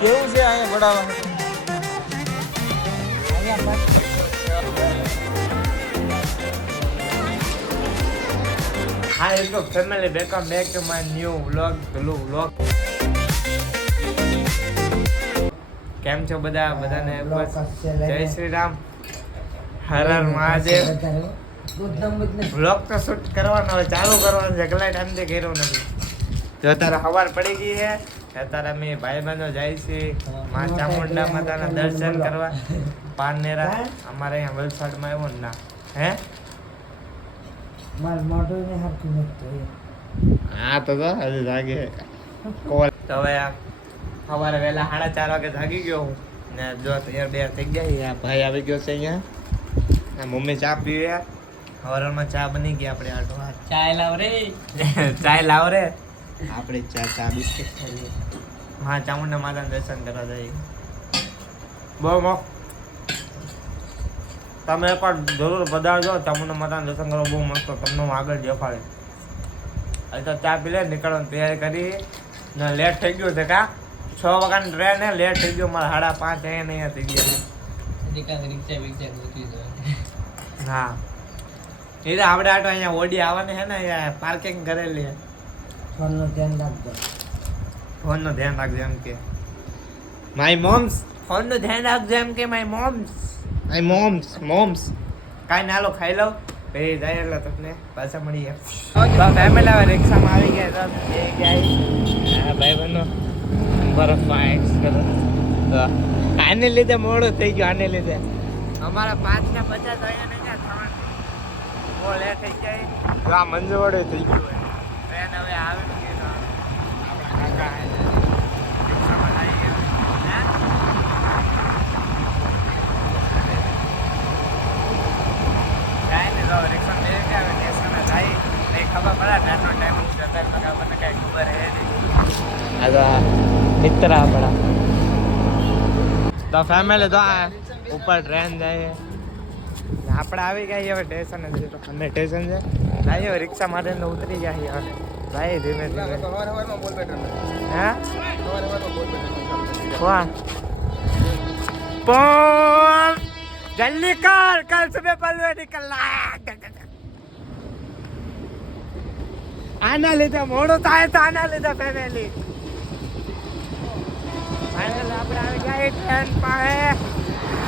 કેવું છે અહીંયા બડાવા હા એટલો family welcome back to my new vlog Dhruv vlog. કેમ છો બધાને જય શ્રી રામ, હર હર મહાદેવ. વ્લોગ તો શૂટ કરવાનો હવે ચાલુ કરવાનો છે, કેટલા ટાઈમથી કર્યો નથી. જો અત્યારે સવાર પડી ગઈ છે, અત્યારે અમે ભાઈ બહેનો જાય છે મા ચામુંડા માતાના દર્શન કરવા પારનેરા. અમારે અહીંયા વલસાડમાં આવ્યો ને ના હે હા તો હજુ જાગે કોલ. તો હવે સવારે વહેલા 4:30 વાગે જાગી ગયો હું ને જો તૈયાર બે થઈ ગયા. આ ભાઈ આવી ગયો છે અહીંયા, મમ્મી ચા પીવે. સવારમાં ચા બની ગઈ. આપણે આટો ચાય લાવ રે ચાય લાવ રે. આપણે ચા બિસ્કિટ ખાઈએ. હા ચામુંડા માતાના દર્શન કરવા જઈએ. બહુ તમે એકવાર જરૂર પધારજો. ચામુંડા માતાના દર્શન કરો, બહુ મસ્ત. તમને હું આગળ દેખાડે. હવે તો ચા પી લે, નીકળવાની તૈયારી કરી ને લેટ થઈ ગયું છે. કા 6 વાગ્યાની ટ્રેન હે, લેટ થઈ ગયો. મારા 5:30 અહીંયા થઈ ગયા. હા એ તો આપણે આટો અહીંયા ઓડી આવવાની છે ને, અહીંયા પાર્કિંગ કરેલી છે. ફોનનું ધ્યાન રાખજો એમ કે માય મોમ્સ. ફોનનું ધ્યાન રાખજો એમ કે માય મોમ્સ. મોમ્સ કાંઈ ના લો ખાઈ લઉં પછી જાય એટલે તમને પાછા મળીએ. તો ફેમિલી હવે રિક્ષામાં આવી ગયા. તો એ ગયા ભાઈ બહેનો બરફમાં એક્સ કરો. તો આને લીધે મોડું થઈ ગયું. આને લીધે અમારા 5:50 અહીંયા નહીં થવાનું, બહુ લેટ થઈ જાય. તો આ મંજુવાડું થઈ ગયું હોય. ટ્રેન હવે આવી ગઈ. તો આપણા કાકા રિક્ષામાં આવી ગયા. કાંઈ નહીં, તો રિક્ષામાં બે ગયા. હવે સ્ટેશને જાય કંઈ ખબર પડે. ટ્રેનનો ટાઈમ જતા આપણને કાંઈ ખબર હે નહીં. આ તો મિત્ર આપણા. તો ફેમિલી તો આ ઉપર ટ્રેન જાય. આપણે આવી ગયા હવે સ્ટેશન જ. અને સ્ટેશન છે ભાઈ. હવે રિક્ષા માટે ઉતરી ગયા છીએ હવે ભાઈ ધીમે ધીમે. હા કોણ જલ્દી કર, કલ સુબહ પલવે નિકલના. આના લીધે મોડું થાય તો આના લીધે ફેમિલી. ફાઇનલ આપણે આવી ગયા ટ્રેન પાસે.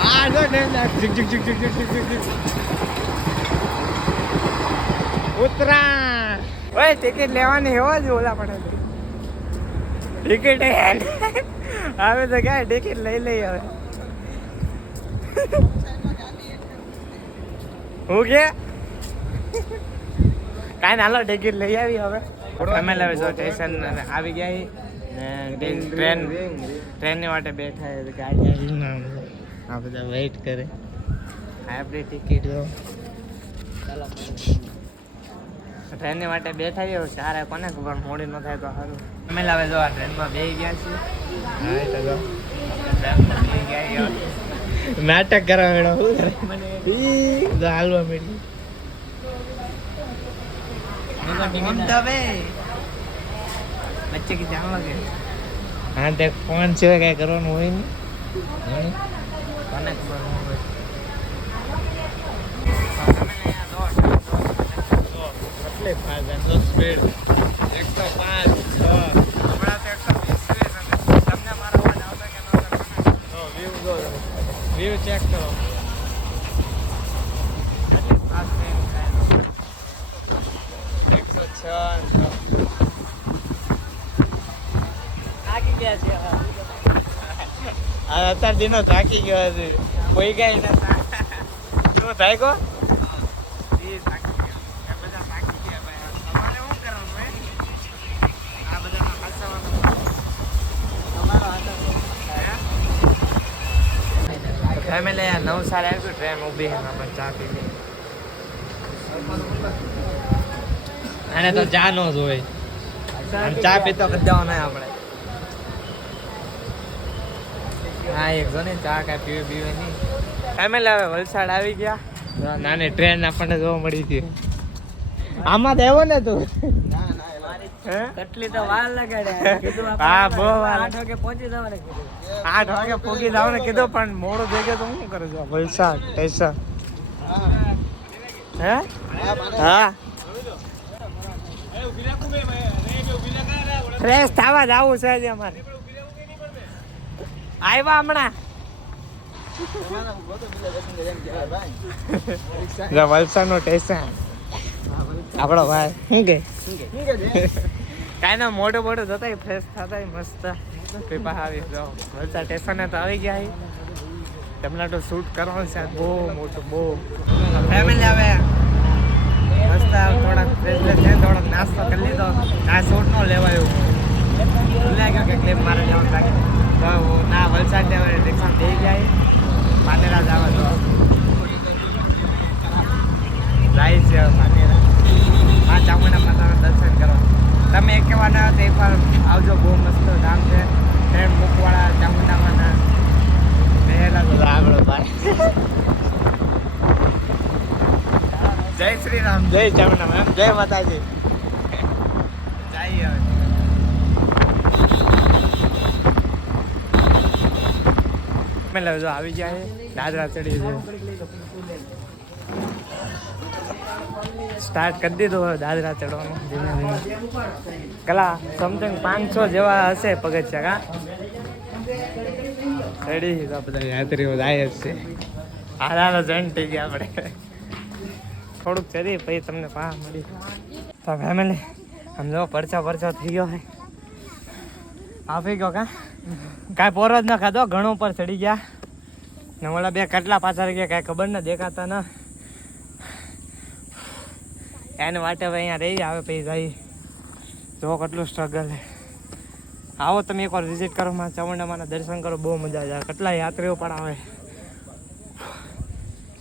આ જો ટ્રેન જીક જીક જીક જીક જીક જીક ઉતરા. ઓય ટિકિટ લેવાની હોવા જ ઓલા પડે ટિકિટ હવે તો ક્યાં ટિકિટ લઈ લઈ. હવે હું કે કાંઈ નાલો ટિકિટ લઈ આવી. હવે ફેમિલી હવે જો સ્ટેશન આવી ગયા ને ટ્રેનની માટે બેઠા ગાડી આ બધા વેઇટ કરે. આપણી ટિકિટ ચાલો ટ્રેનની માટે બેઠા આવ્યો. ચારે કોને ખબર, મોડી ન થાય તો સારું. અમે લાવે જો આ ટ્રેનમાં બેસી ગયા છીએ. હા તો જો ટ્રેનમાં બેસી ગયા. નાટક કરવા મેળો શું કરે મને હાલવા મેળવી. બચ્ચે કી જાન લગે. હા તે ફોન સિવાય કઈ કરવાનું હોય નહીં. કોને ખબર ન હોય. કેટલી ફાસ્ટ સ્પીડ 105 હમણાં તો 120 તમને મારો અવાજ આવતો કે ન આવતો? વ્યૂ ચેક કરો. કેટલી ફાસ્ટ ટ્રેન છે. 106 થાકી ગયા છે. અત્યાર દિનો થાકી ગયો છે. કોઈ ગઈ ના શું થાય કો ફેમિલી. નવસારી આવ્યું ટ્રેન ઊભી છે. આપણે ચા પી લઈએ. અને તો ચા નો જ હોય. ચા પીતો કરી દેવાનો આપણે. હા એક જો ને ચા કાંઈ પીવે નહીં. ફેમિલી હવે વલસાડ આવી ગયા. નાની ટ્રેન આપણને જોવા મળી હતી. આમાં તો આવ્યો ને તું હે કેટલી તો વાર લગાડે કીધું હા બહુ વાર 8 વાગે પહોંચી જવાને કીધું 8 વાગે પોગી જાવ ને કીધું પણ મોડું થઈ ગયું તો શું કરે છો વલસાડ સ્ટેશન હે હા ફ્રેશ થવા જવું છે હજી અમારે આવ્યા હમણાં વલસાડ નો સ્ટેશન આપણો ભાઈ શું કે કાંઈ ના મોટું મોટું જતા ફ્રેશ થતા મસ્ત પીપા આવી જાઓ વલસાડ સ્ટેશને તો આવી ગયા તમને તો શૂટ કરવાનું છે બહુ મોટું બહુ ફેમિલી આવે મસ્ત થોડાક ફ્રેશ છે થોડોક નાસ્તો કરી લીધો આ શૂટ નો લેવાયું ભૂલાઈ ગયો કે ક્લિપ મારે જવાનું લાગે તો ના વલસાડ જવા રિક્ષા થઈ જાય પાનેરા જવા તો જાય છે પાનેરા હા ચામુંડા માતાના દર્શન કરો તમે એક વાર ના તો એકવાર આવજો બહુ મસ્ત ધામ છે ટ્રેન મુખવાળા ચામુંડામાંના રહેલા તો આગળ ભાઈ જય શ્રી રામ જય ચામુંડા એમ જય માતાજી જઈએ હવે જો આવી ગયા દાદરા ચડી છે સ્ટાર્ટ કરી દીધું હવે દાદરા ચડવાનું ધીમે ધીમે કલા સમથિંગ 500 જેવા હશે પગથિયા કા ચડી તો બધા યાત્રીઓ જાય જ છે હારા જોઈન્ટ થઈ ગયા આપણે થોડુંક ચડી પછી તમને પા મળી તો ફેમિલી આમ જો પરચો થઈ ગયો હે આવી ગયો કા કાંઈ પોરો જ ન ખાધો ઘણો ઉપર ચડી ગયા ને ઓલા બે કેટલા પાછળ ગયા કાંઈ ખબર ન દેખાતા ના એને માટે હવે અહીંયા રહી આવે પછી જાય જો કેટલું સ્ટ્રગલ છે આવો તમે એકવાર વિઝિટ કરો માં ચામુંડામાના દર્શન કરો બહુ મજા આવે કેટલા યાત્રીઓ પણ આવે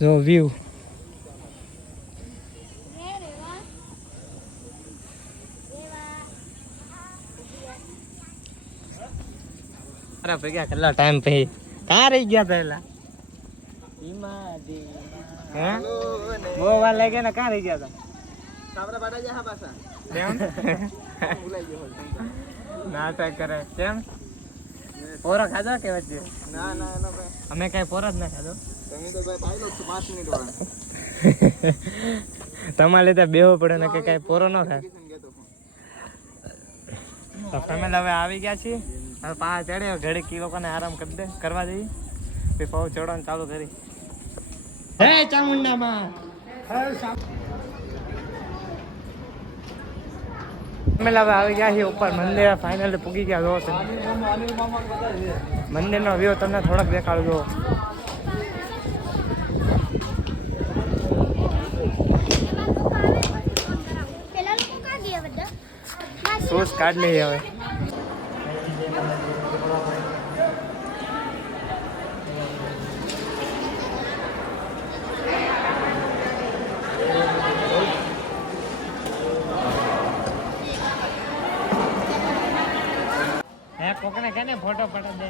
જો વ્યૂ અરે ભેગા કેટલા ટાઈમ પછી ક્યાં રહી ગયા પહેલા હે બહુ વાર લાગે ને ક્યાં રહી ગયા હતા નાટક કરે કેમ પોરો ખાધો કે વચ્ચે ના અમે કઈ પોરો જ ના ખાધો તમારે લીધે બેહવું પડે ને કે કઈ પોરો ન થાય તો ફેમિલી હવે આવી ગયા છીએ હવે પા ચડે ઘડીક ઈ લોકોને આરામ કરી દે કરવા જઈએ પછી પાવ ચડવાનું ચાલુ કરી હે ચામુંડામાં ફેમિલી હવે આવી ગયા છીએ ઉપર મંદિર ફાઇનલી પૂગી ગયા જો મંદિરનો વ્યૂ તમને થોડોક દેખાડજો શૂઝ કાઢ લઈએ હવે કોકને કેને ફોટો પડાવ દે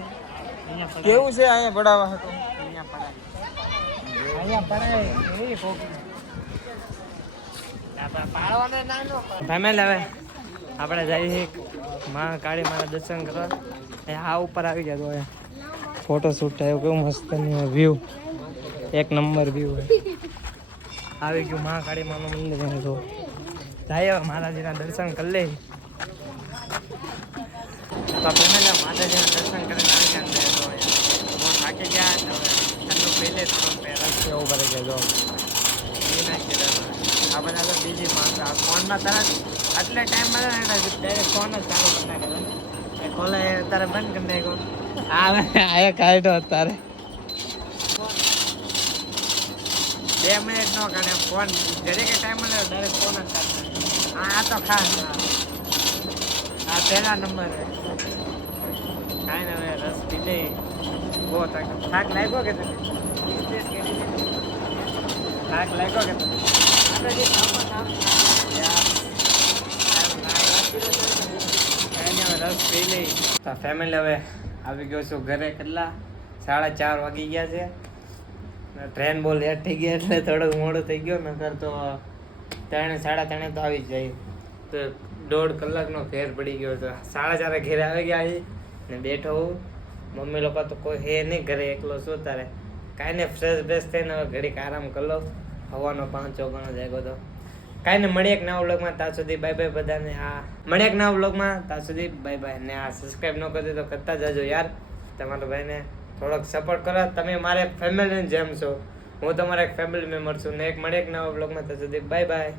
કેવું છે અહીંયા પડાવવા હતું અહીંયા પડાય એ કોક પાડવાને ના નો ફેમિલી હવે આપણે જઈએ માં કાળી માના દર્શન કરવા આ ઉપર આવી ગયા તો ફોટો શૂટ થયો કેવું મસ્ત વ્યૂ એક નંબર વ્યૂ આવી ગયું માં કાળી માનું મંદિર તો જાય માતાજીના દર્શન કરી લે તો ફેમિલી માતાજીના દર્શન કરીને આવી ગયા બહુ થાકી ગયા ઠંડુ પહેલે રસ્તે ઉભા રહી ગયા જો આ બધા તો બીજી ફોનમાં તરત એટલે ટાઈમમાં ડાયરેક્ટ ફોન જ ચાલુ કરી નાખ્યો ખોલે તારે બંધ કરી નાખ્યો આવે આયા કાઢ્યો અત્યારે 2 મિનિટ નો કાઢે ફોન દરેક ટાઈમ મળે ડાયરેક્ટ ફોન જ કાઢે આ તો ખાસ આ પહેલા નંબર કાંઈ ને હવે રસ પી લે બહુ થાક લાગ્યો કે તમે થાક લાગ્યો કે તમે રસ પી લઈ તો ફેમિલી હવે આવી ગયો છું ઘરે કેટલા 4:30 વાગી ગયા છે ટ્રેન બહુ લેટ થઈ ગઈ એટલે થોડુંક મોડું થઈ ગયું નકર તો 3 સાડા 3 તો આવી જ જાય તો 1.5 કલાકનો ફેર પડી ગયો હતો. 4:30 ઘરે આવી ગયા છે ને બેઠો હું. મમ્મી લોકો તો કોઈ હે નહીં ઘરે, એકલો શું તારે. કાંઈ ને ફ્રેશ બ્રેશ થઈને હવે ઘડીક આરામ કરી લો. હવાનો 5 વાગ્યાનો જાગ્યો હતો. કાંઈ ને મળીએ એક નવા વ્લોગમાં. ત્યાં સુધી બાય બાય બધાને. મળીએ એક નવા વ્લોગમાં. ત્યાં સુધી બાય બાય. ને સબસ્ક્રાઈબ ન કરી તો કરતા જાજો યાર. તમારા ભાઈને થોડોક સપોર્ટ કરો. તમે મારે ફેમિલીની જેમ છો, હું તમારા એક ફેમિલી મેમ્બર છું. ને એક મળીએ એક નવા વ્લોગમાં. ત્યાં સુધી બાય બાય.